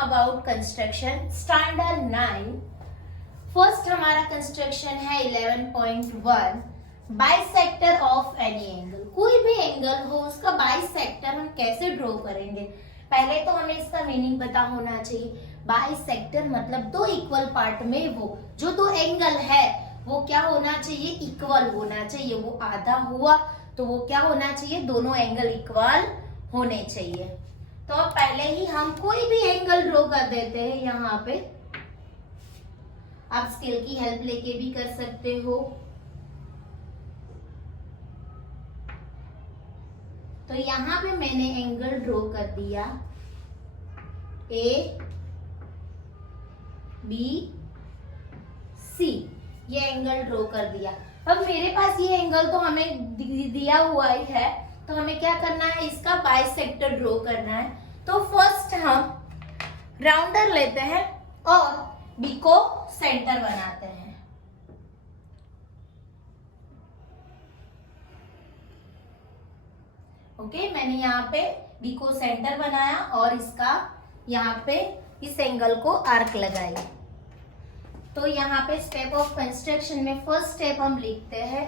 About construction standard 9। First हमारा construction है 11.1 bisector of any angle. कोई भी एंगल हो उसका बाइसेक्टर हम कैसे ड्रॉ करेंगे। पहले तो हमें इसका मीनिंग पता होना चाहिए। बाइसेक्टर मतलब दो इक्वल पार्ट में वो जो दो एंगल है वो क्या होना चाहिए, इक्वल होना चाहिए। वो आधा हुआ तो वो क्या होना चाहिए, दोनों एंगल इक्वल होने चाहिए। तो अब पहले ही हम कोई भी एंगल ड्रॉ कर देते हैं। यहाँ पे आप स्केल की हेल्प लेके भी कर सकते हो। तो यहाँ पे मैंने एंगल ड्रॉ कर दिया ए बी सी, ये एंगल ड्रॉ कर दिया। अब मेरे पास ये एंगल तो हमें दिया हुआ ही है, तो हमें क्या करना है, इसका बाइसेक्टर ड्रॉ करना है। तो फर्स्ट हम राउंडर लेते हैं और बी को सेंटर बनाते हैं। ओके, मैंने यहाँ पे बी को सेंटर बनाया और इसका यहाँ पे इस एंगल को आर्क लगाई। तो यहाँ पे स्टेप ऑफ कंस्ट्रक्शन में फर्स्ट स्टेप हम लिखते हैं।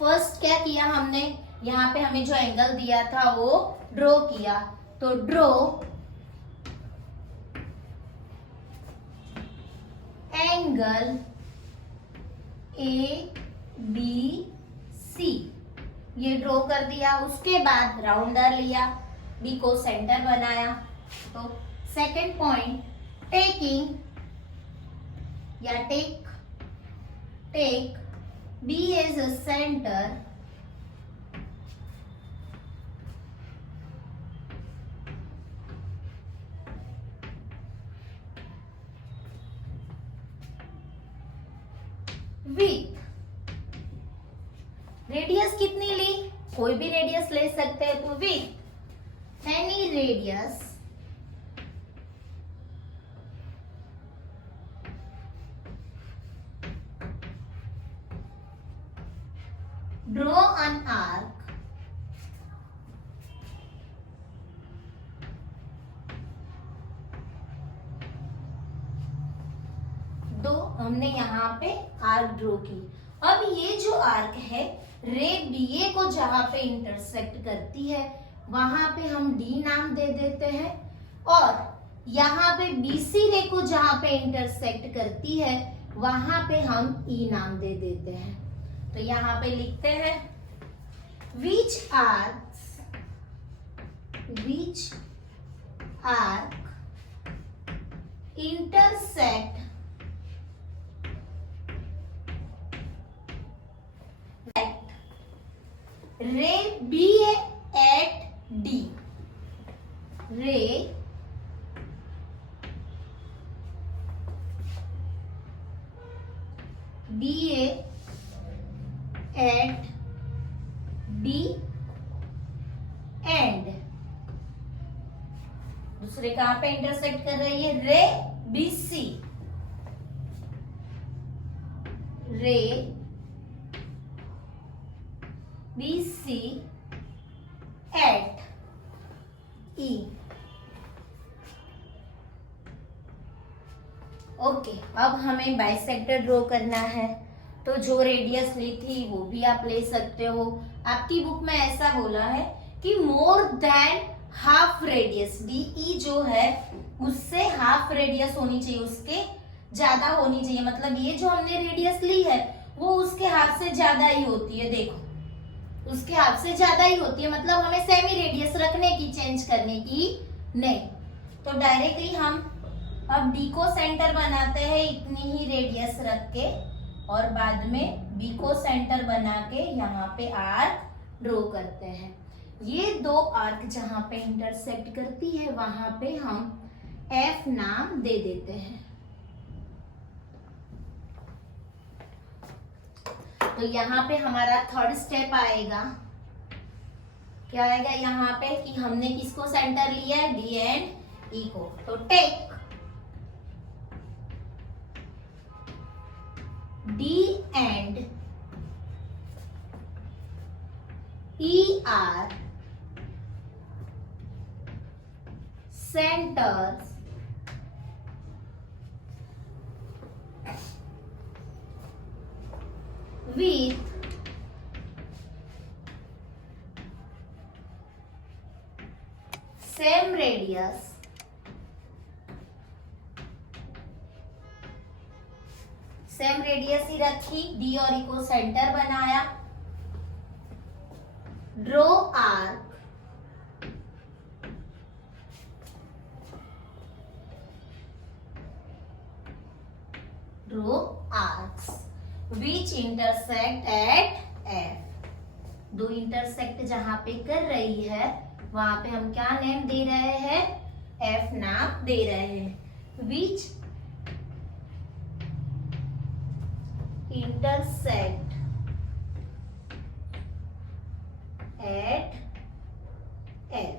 फर्स्ट क्या किया हमने, यहाँ पे हमें जो एंगल दिया था वो ड्रॉ किया। तो draw angle A B C, ये ड्रॉ कर दिया। उसके बाद राउंडर लिया, बी को सेंटर बनाया। तो सेकंड पॉइंट, टेकिंग या take B as a centre with radius कितनी ली, कोई भी रेडियस ले सकते हैं। तो with any radius draw an arc दो हमने यहाँ पे आर्क ड्रॉ की। अब ये जो आर्क है रे बीए को जहां पे इंटरसेक्ट करती है वहां पे हम डी नाम दे देते हैं, और यहाँ पे बीसी रे को जहां पे इंटरसेक्ट करती है वहां पे हम ई नाम दे देते हैं। तो यहाँ पे लिखते हैं which arc intersect ray BA at D, ray BA at D and दूसरे कहां पे इंटरसेक्ट कर रही है, रे BC, रे BC एट E। ओके, अब हमें बाइसेक्टर ड्रॉ करना है। तो जो रेडियस ली थी वो भी आप ले सकते हो। आपकी बुक में ऐसा बोला है कि more than half radius, D E जो है उससे हाफ रेडियस होनी चाहिए, उसके ज्यादा होनी चाहिए। मतलब ये जो हमने रेडियस ली है वो उसके हाफ से ज्यादा ही होती है। देखो उसके हाफ से ज्यादा ही होती है, मतलब हमें सेमी रेडियस रखने की, चेंज करने की नहीं। तो डायरेक्टली हम अब डी को सेंटर बनाते हैं इतनी ही रेडियस रख के, और बाद में बी को सेंटर बना के यहाँ पे आर्क ड्रॉ करते हैं। ये दो आर्क जहां पे इंटरसेक्ट करती है वहां पे हम एफ नाम दे देते हैं। तो यहाँ पे हमारा थर्ड स्टेप आएगा, क्या आएगा यहाँ पे कि हमने किसको सेंटर लिया है, डी एंड ई को। तो take D and E are centers with same radius ही रखी, डी और ई को सेंटर बनाया, draw arc arcs which intersect at F. दो इंटरसेक्ट जहां पे कर रही है वहां पे हम क्या नेम दे रहे हैं, एफ नाम दे रहे हैं। विच इंटरसेक्ट एट एफ।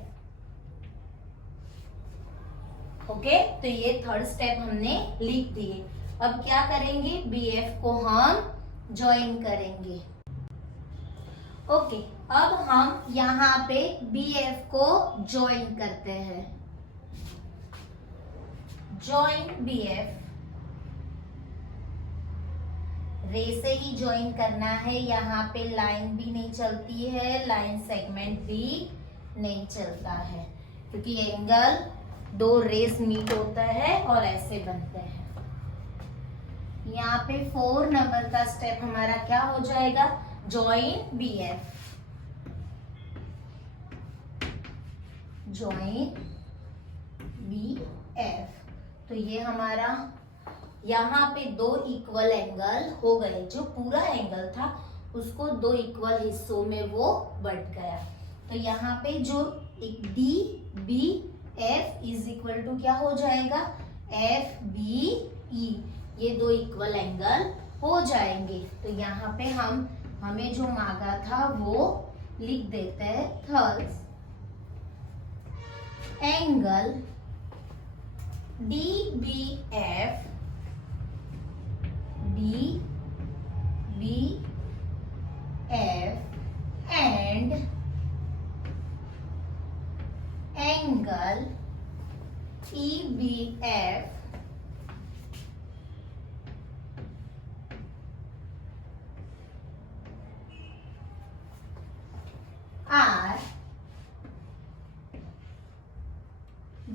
ओके, तो ये थर्ड स्टेप हमने लिख दिए। अब क्या करेंगे, बी एफ को हम ज्वाइन करेंगे। ओके, अब हम यहाँ पे बी एफ को ज्वाइन करते हैं। ज्वाइन बी एफ, रे से ही ज्वाइन करना है। यहाँ पे लाइन भी नहीं चलती है, लाइन सेगमेंट भी नहीं चलता है, क्योंकि एंगल दो रेस मीट होता है और ऐसे बनते हैं। यहाँ पे 4 नंबर का स्टेप हमारा क्या हो जाएगा, join B F. Join B F, तो ये हमारा यहाँ पे दो इक्वल एंगल हो गए। जो पूरा एंगल था उसको दो इक्वल हिस्सों में वो बट गया। तो यहाँ पे जो एक D B F is equal to क्या हो जाएगा, एफ बी ई। ये दो इक्वल एंगल हो जाएंगे। तो यहाँ पे हमें जो मांगा था वो लिख देते हैं। Third angle D B F and angle EBF are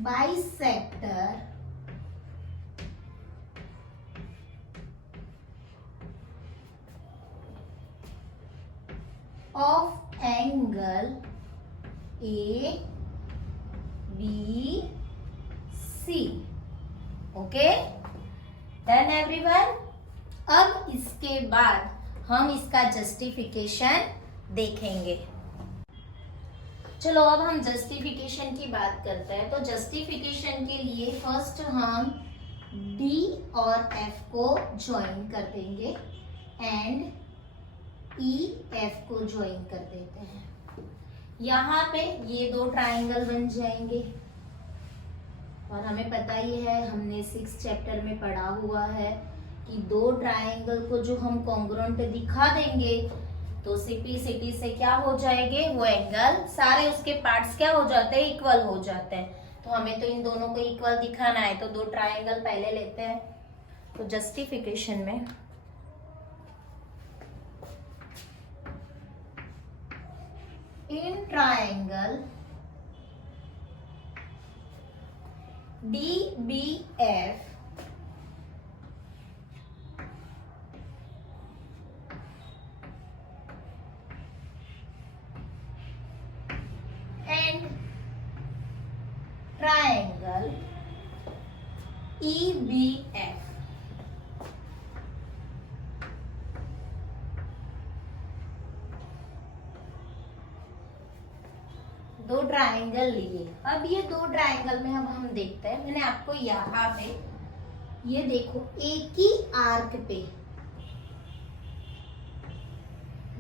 bisector of angle A B C। Okay, done everyone. अब इसके बाद हम इसका जस्टिफिकेशन देखेंगे। चलो अब हम जस्टिफिकेशन की बात करते हैं। तो जस्टिफिकेशन के लिए फर्स्ट हम D और F को ज्वाइन कर देंगे एंड E F को ज्वाइन कर देते हैं। यहाँ पे ये दो ट्राइंगल बन जाएंगे और हमें पता ही है, हमने 6th चैप्टर में पढ़ा हुआ है कि दो ट्राइंगल को जो हम कॉन्ग्रुएंट दिखा देंगे तो सिंपलिसिटी से क्या हो जाएंगे, वो एंगल सारे उसके पार्ट्स क्या हो जाते हैं, इक्वल हो जाते हैं। तो हमें तो इन दोनों को इक्वल दिखाना है, तो दो ट्राइंगल पहले लेते हैं। तो जस्टिफिकेशन में in triangle DBF and triangle EBF, दो ट्राइंगल लिए। अब ये दो ट्राइंगल में अब हम देखते हैं, मैंने आपको यहाँ पे ये देखो एक ही आर्क पे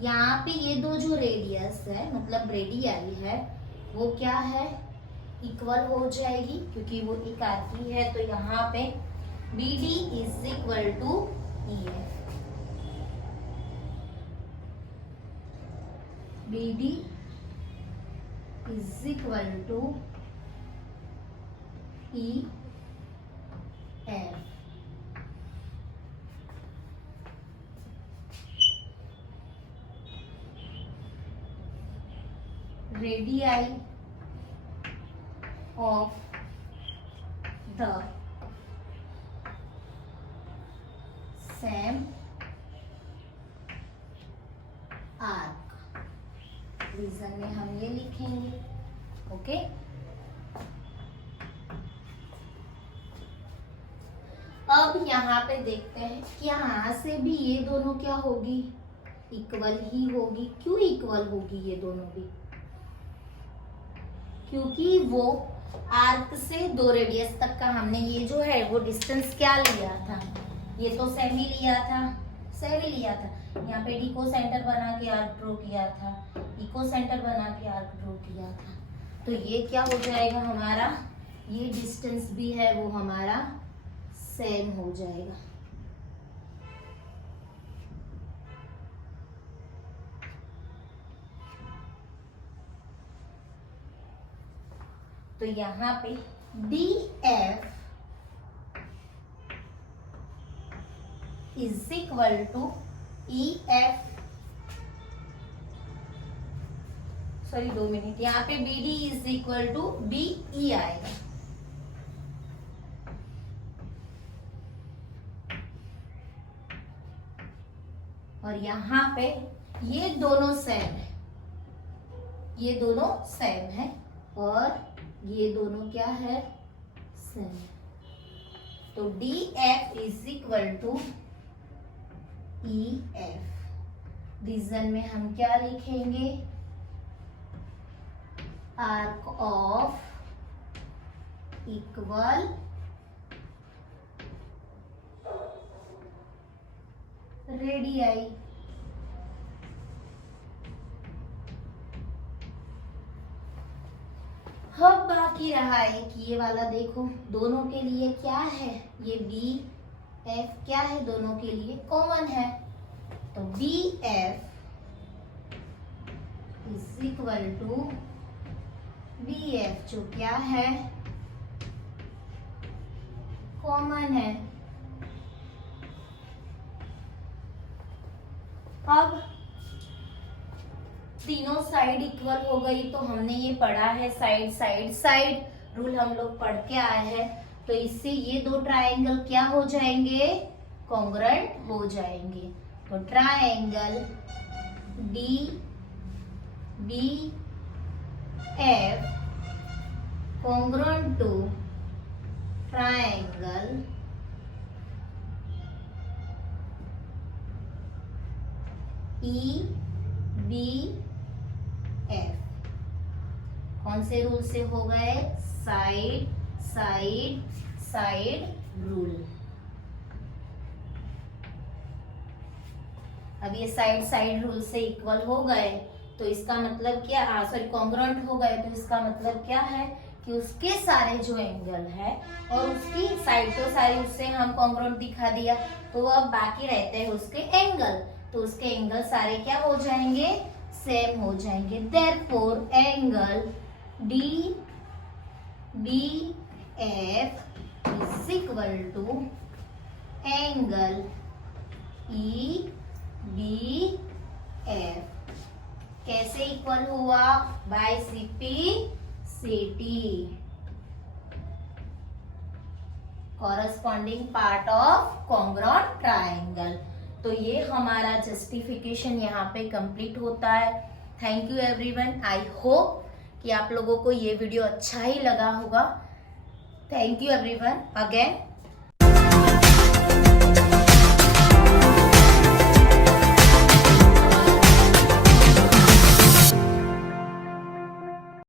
यहाँ पे ये दो जो रेडियस है मतलब रेडियाई है वो क्या है, इक्वल हो जाएगी क्योंकि वो एक आर्क ही है। तो यहाँ पे BD is equal to EF, BD is equal to EF। Radii of the same arc. Reason में हम ये लिखेंगे। ओके, अब यहाँ पे देखते हैं कि यहाँ से भी ये दोनों क्या होगी, इक्वल ही होगी। क्यों इक्वल होगी ये दोनों भी? क्योंकि वो आर्क से 2 रेडियस तक का हमने ये जो है वो डिस्टेंस क्या लिया था, ये तो सेमी लिया था, सेमी लिया था। यहाँ पे इको सेंटर बना के आर्क ड्रॉ किया था, इको सेंटर बना के आर्क ड्रॉ किया था। तो ये क्या हो जाएगा हमारा, ये डिस्टेंस भी है वो हमारा सेम हो जाएगा। तो यहाँ पे DF is equal to EF, sorry 2 minute, यहाँ पे BD is equal to BE आएगा। और यहाँ पे ये दोनों सेम है, ये दोनों सेम है और ये दोनों क्या है, सेम। तो DF is equal to EF। Reason में हम क्या लिखेंगे, आर्क ऑफ इक्वल रेडियाई। अब बाकी रहा है कि ये वाला देखो, दोनों के लिए क्या है, ये BF क्या है, दोनों के लिए कॉमन है। तो BF is equal to BF, जो क्या है, कॉमन है। अब तीनों साइड इक्वल हो गई, तो हमने ये पढ़ा है साइड साइड साइड रूल हम लोग पढ़ के आए हैं। तो इससे ये 2 ट्रायंगल क्या हो जाएंगे, कॉन्ग्रुएंट हो जाएंगे। तो triangle DBF congruent to triangle EBF। कौन से रूल से हो गए, साइड साइड साइड रूल। अब ये साइड साइड रूल से इक्वल हो गए, तो इसका मतलब क्या, सॉरी कॉन्ग्रुएंट हो गए, तो इसका मतलब क्या है कि उसके सारे जो एंगल है और उसकी साइड तो सारी उससे हम कॉन्ग्रुएंट दिखा दिया, तो अब बाकी रहते हैं उसके एंगल, तो उसके एंगल सारे क्या हो जाएंगे, सेम हो जाएंगे। Therefore angle DBF is equal to angle EBF। कैसे इक्वल हुआ, by CP/CT, corresponding part of congruent triangle. तो ये हमारा जस्टिफिकेशन यहाँ पे कंप्लीट होता है। Thank you everyone. I hope कि आप लोगों को ये वीडियो अच्छा ही लगा होगा। Thank you everyone again.